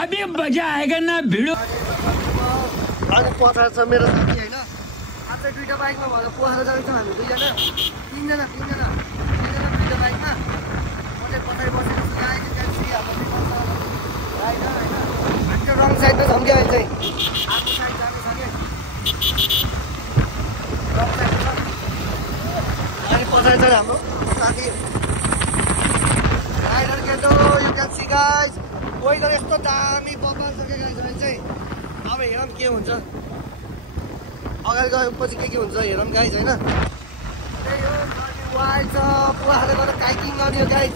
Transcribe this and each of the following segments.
अभी मजा आएगा ना भिडो अनि पछाड छ मेरो साथी हैन आज दुईटा बाइकमा भएर पोखरा जान्छौँ हामी दुईजना तीनजना दुईटा बाइकमा मैले पछाडि बसेको छु गाइस हैन हैन त्यो रङ साइडमा छौँ कि अहिले चाहिँ आफ्नो साइड जानु सँगै रङ साइडमा अनि पछाडि चाहिँ हाम्रो साथी राइडर केटो you can see guys weather यस्तो दामी बबाल छ के गाइस अहिले चाहिँ अब हेरौँ के हुन्छ अगाडि गएपछि के हुन्छ हेरौँ गाइस हैन त्यही हो वाइल्ड छ पोखरा गएर काइकिङ गर्ने हो गाइस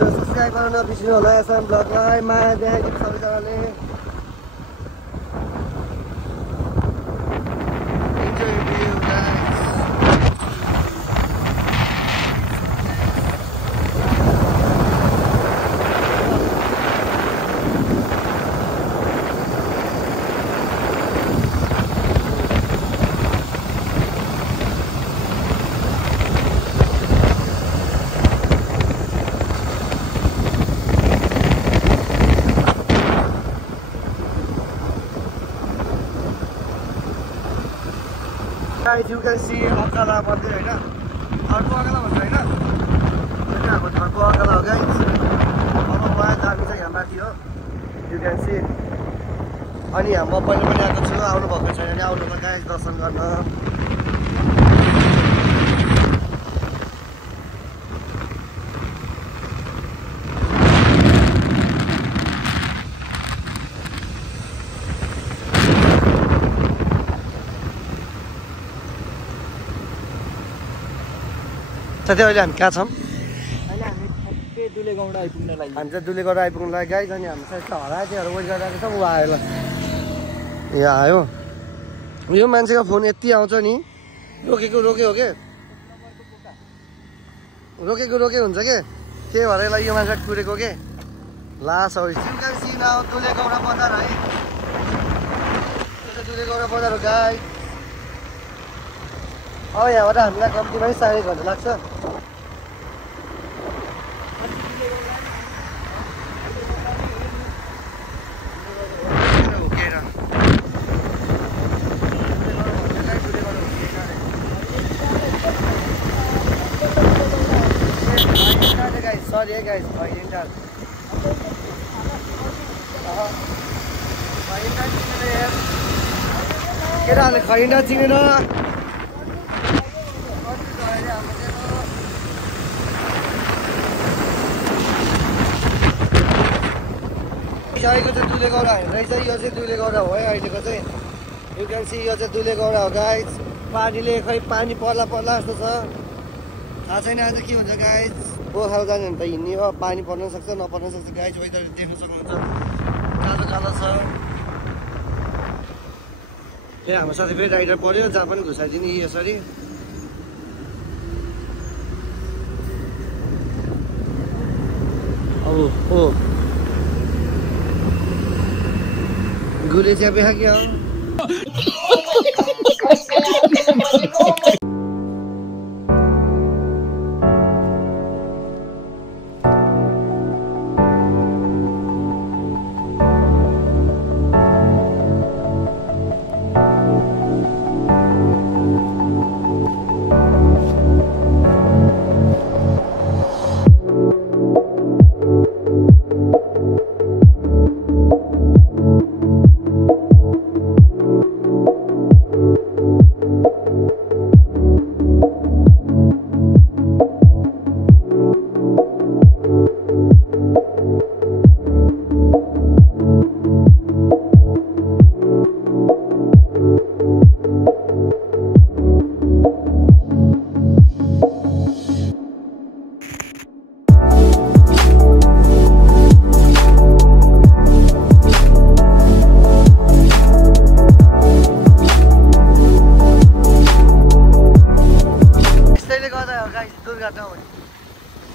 सब्सक्राइब गर्न नबिर्सिनु होला एसएम ब्लगलाई माया देखाइदिनु सबैजनाले enjoy view guys you can see Akala मन्दिर हैन अर्को अकला भन्छ हैन त्यो हाम्रो घरको अकला हो गाइस अब वाया दामी छ यहाँ माथि हो you can see अनि म पहिले पनि आएको छु आउनु भएको छैन भने आउनु होला गाइस दर्शन गर्न साथै अहिले हामी कहाँ छौँ अहिले हामी ठ्याक्कै दुलेगौँडा आइपुग्न लागि हामी चाहिँ दुलेगौँडा आइपुग्नु लागि गाइस अनि हाम्रो साइड हरायो त्यहाँ वेट गरिरहेको छ ऊ आयो ल यहाँ आयो यो मान्छेको फोन यति आउँछ नि रोके हो के रोके हुन्छ के त्यही भएर यसलाई यो मान्छे कुरेको के लास हो दुलेगौँडा बजार है दुलेगौँडा बजार हो गाइस अब यहाँबाट हामीलाई कम्तीमा 1.5 घन्टा लाग्छ Sorry guys, Khayinda केटाहरूले खैन्डा चिनेन अहिलेको चाहिँ दुलेगौडा हेर्दै चाहिँ यो चाहिँ दुलेगौडा हो है अहिलेको चाहिँ यु क्यान सी यो चाहिँ दुलेगौडा हो गाइस पानीले खै पानी पर्ला जस्तो छ थाहा छैन आज के हुन्छ गाइज पोखरा जाने भने त हिँड्ने हो पानी पर्न सक्छ नपर्न सक्छ गाइज वेदर देख्न सक्नुहुन्छ कालो कालो छ ए हाम्रो साथी फेरि राइडर पर्यो जहाँ पनि घुसाइदिने यसरी अब ओ गुले चिया पे क्या हो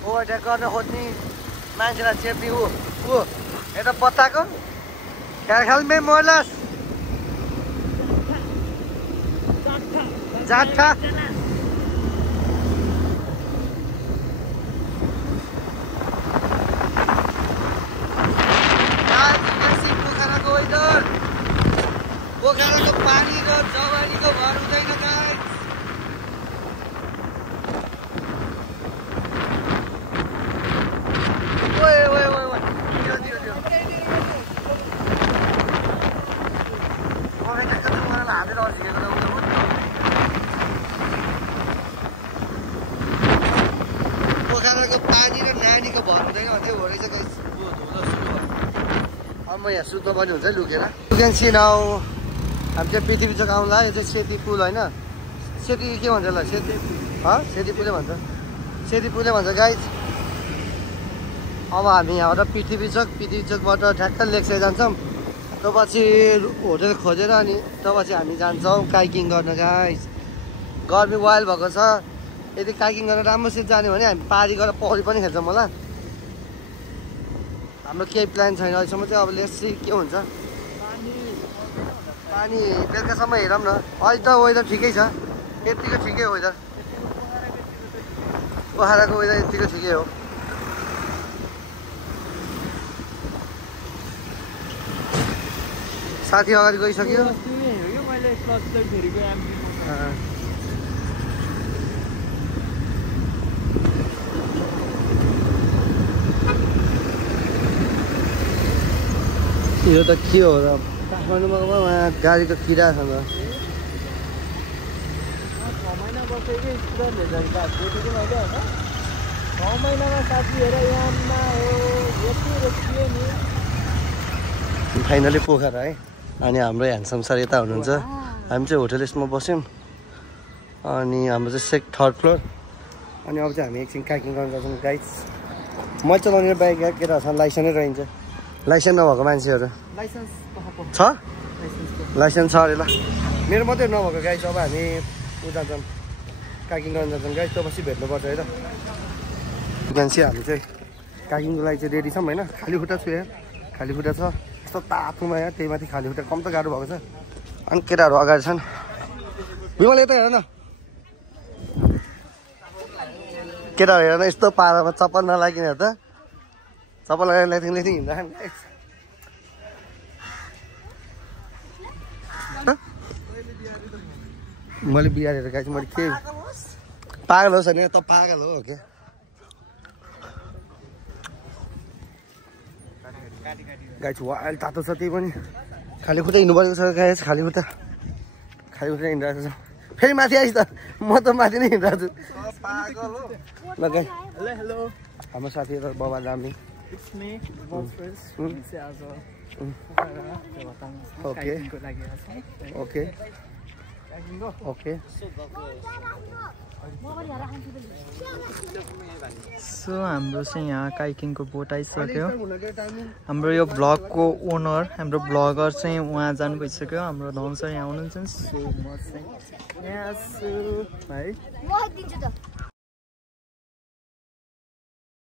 ओभरटेक गर्न खोज्ने मान्छेलाई चेप्ने ऊ यता पत्ताको ख्यालमे मोलस जाठा पोखराको पानी र जवानीको भर हुँदैन गाइस पोखराको पानी र नानीको भर हुँदैन त्यो हो रहेछ गाइस अब म यहाँ सुत्नु पनि हुन्छ लुकेर लुकेन्सी नाउ हामी चाहिँ पृथ्वी चोक आउँला यो चाहिँ सेती पुल होइन सेती के भन्छ होला सेती सेती पुलै भन्छ सेती पुलै भन्छ गाइस अब हामी यहाँबाट पृथ्वी चोकबाट ठ्याक्क लेक्साइ जान्छौँ त्यसपछि होटेल खोजेर अनि त्यसपछि हामी जान्छौँ काइकिङ गर्न गाइस गर्मी वाइल भएको छ यदि काइकिङ गरेर राम्रोसित जाने भने हामी पारी गरेर पौडी पनि खेल्छौँ होला हाम्रो केही प्लान छैन अहिलेसम्म चाहिँ अब लेट्सी के हुन्छ पानी बेलुकासम्म हेरौँ न अहिले त वेदर ठिकै छ यत्तिको ठिकै वेदर पोखराको वेदर यत्तिको ठिकै हो साथी अगाडि गइसक्यो यो त के हो र काठमाडौँमा उहाँ गाडीको किरा छ त 6 महिना बसेकै स्टुडेन्टले जान्छ भेटेको मैले होइन 6 महिनामा साथीहरू यहाँमा हो यति रोकियो नि फाइनली पोखरा है अनि हाम्रो ह्यान्डसम सर यता हुनुहुन्छ हामी चाहिँ होटल यसमा बस्यौँ अनि हाम्रो चाहिँ 3rd फ्लोर अनि अब चाहिँ हामी एकछिन काइकिङ गर्न जान्छौँ गाइस म चलाउने बाइक केटाहरूसँग लाइसेन्सै रहन्छ लाइसेन्स नभएको मान्छेहरू छ लाइसेन्स छ अरे ल मेरो मात्रै नभएको गाइस अब हामी उ जान्छौँ काइकिङ गर्न जान्छौँ गाइस त्यसपछि भेट्नुपर्छ है त मान्छे हामी चाहिँ काइकिङको लागि चाहिँ रेडी छौँ होइन खाली खुट्टा छु यहाँ खाली खुट्टा छ यस्तो तातोमा यहाँ त्यही माथि खाली खुट्टा कम त गाह्रो भएको छ अनि केटाहरू अगाडि छन् विमल यता हेर न केटाहरू हेर न यस्तो पारामा चप्पल नलागिकन त चप्पल लगाएर लेथिङ हिँड्दा मैले बिहारेर गाइस मैले के पागल हो छैन त पागल हो क्या गाइस वाइल तातो छ त्यही पनि खाली खुट्टा हिँड्नु परेको छ गाइस खाली खुट्टा हिँडिरहेको छ फेरि माथि आइस त म त माथि नै हिँडिरहेको छु पागल हो ल गाइस हेलो हाम्रो साथीहरू बाबा दामी It's me, Wolfers. It's also Okay. Okay. Okay so हाम्रो चाहिँ यहाँ काइकिङको बोट आइसक्यो हाम्रो यो ब्लगको ओनर हाम्रो ब्लगर चाहिँ उहाँ जानु भइसक्यो हाम्रो धन सर यहाँ हुनुहुन्छ सो म चाहिँ यहाँ छु है